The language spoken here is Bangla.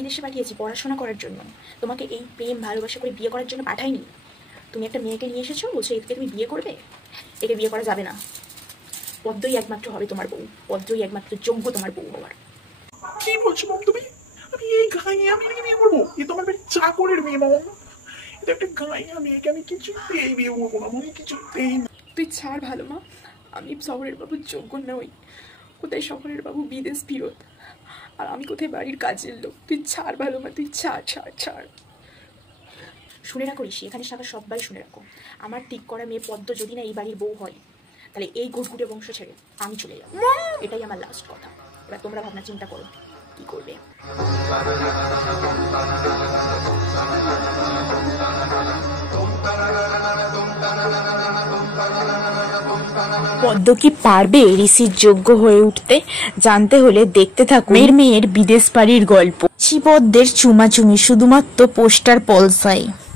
বিদেশে পাঠিয়েছি পড়াশোনা করার জন্য, তোমাকে এই প্রেম ভালোবাসা করে বিয়ে করার জন্য পাঠাইনি। তুমি একটা মেয়েকে নিয়ে এসেছো, বলছো একে তুমি বিয়ে করবে। একে বিয়ে করা যাবে না। পদ্মই একমাত্র হবে তোমার বউ, পদ্মই একমাত্র যোগ্য তোমার বউ হওয়ার। কি বলছো মম তুমি? আমি এই গাইয়া মেয়েকে বিয়ে করবো? এ তো আমার বাড়ির চাকরের মেয়ে মম। এটা একটা গাইয়া মেয়েকে আমি কিছুতেই বিয়ে করবো না মনে, কিছুতেই না। তুই ছাড় ভালো মা, আমি শহরের বাবুর যোগ্য নই। কোথায় শহরের বাবু বিদেশ ফিরত, আর আমি কোথায় বাড়ির কাজের লোক। তুই ছাড় ভালো মা, তুই ছাড় ছাড় ছাড়। শুনে রাখো ঋষি, এখানে থাকা সবাই শুনে রাখো, আমার ঠিক করা মেয়ে পদ্ম যদি না এই বাড়ির বউ হয়, তাহলে এই গুটগুটে বংশ ছেড়ে আমি চলে যাবো। এটাই আমার লাস্ট কথা। এবার তোমরা ভাবনা চিন্তা করো কি করবে। পদ্ম কি পারবে ঋষির যোগ্য হয়ে উঠতে? জানতে হলে দেখতে থাকুন মেয়ের বিদেশ পাড়ির গল্প। পদ্মের চুমাচুমি শুধুমাত্র পোস্টার পলসায়।